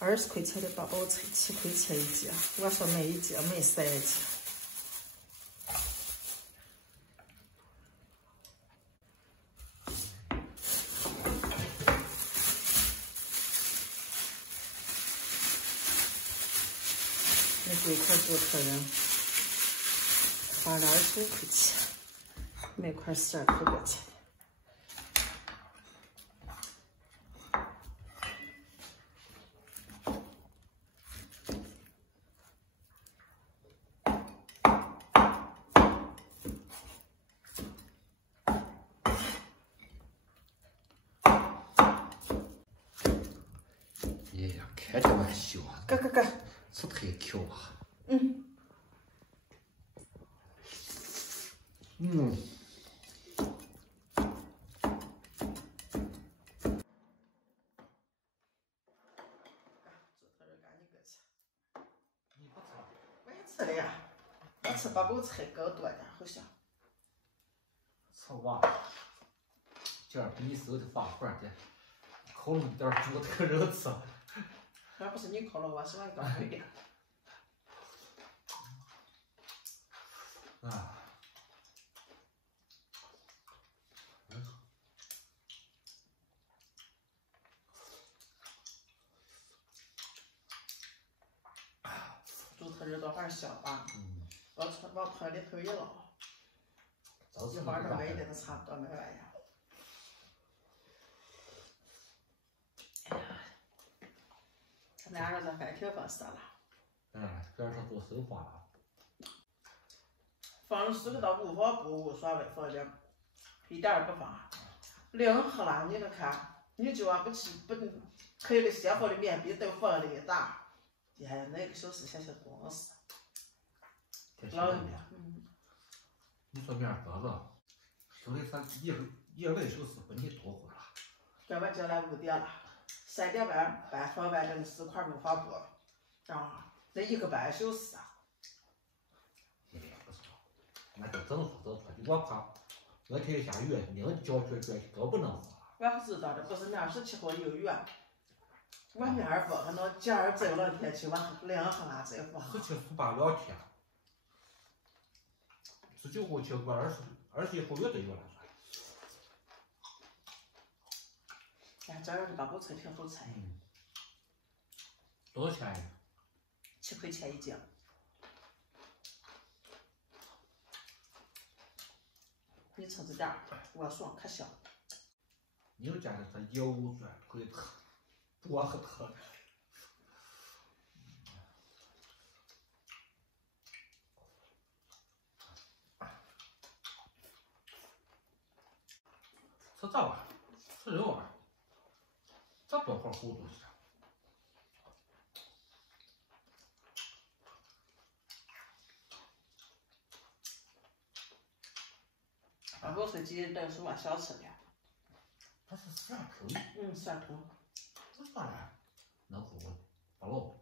20块钱的八宝菜，7块钱一斤。我说没一斤，没3斤。那这块猪头肉花了25块钱，每块12块多钱。 看着蛮香啊！哥，吃特巧啊！嗯。我也吃的呀，我吃八宝菜高多点，好香。吃完，今儿给你收的饭盒的，烤了点猪头肉吃。那不是你烤了，我喜欢高一点。啊。猪头肉倒还是香吧。往汤里头一捞，一会儿这煨的都差不多煨完呀。咱俩人这饭挺合适了。这是做手法了。放4个到无放不无所谓，放点，一点也不放。凉喝了，你们看，你就不吃不配个些好的面皮都放了一打，哎，那个小时想想光是。老面，你说面疙瘩，修的啥1个小时把你多活了。这我叫来5点了，3点半放完这4块木筏布，啊，那1个半小时啊。不是，那就整出，我怕那天下雨，硬搅都不能喝。我知道的，不是面是7号有雨，我面儿放可能今儿再冷天气，我凉喝了再放。17、18、2天，19号去过21号月都有了。哎，这儿的八宝菜挺好吃。多少钱呀？7块钱一斤。你吃着点儿，我爽可香。你们家的这油软贵特，多和特。吃这玩意儿，吃这玩意儿，这多块糊东西啊！八宝菜鸡蛋是我想吃的。它是蒜头。蒜头。这啥嘞？能糊不老。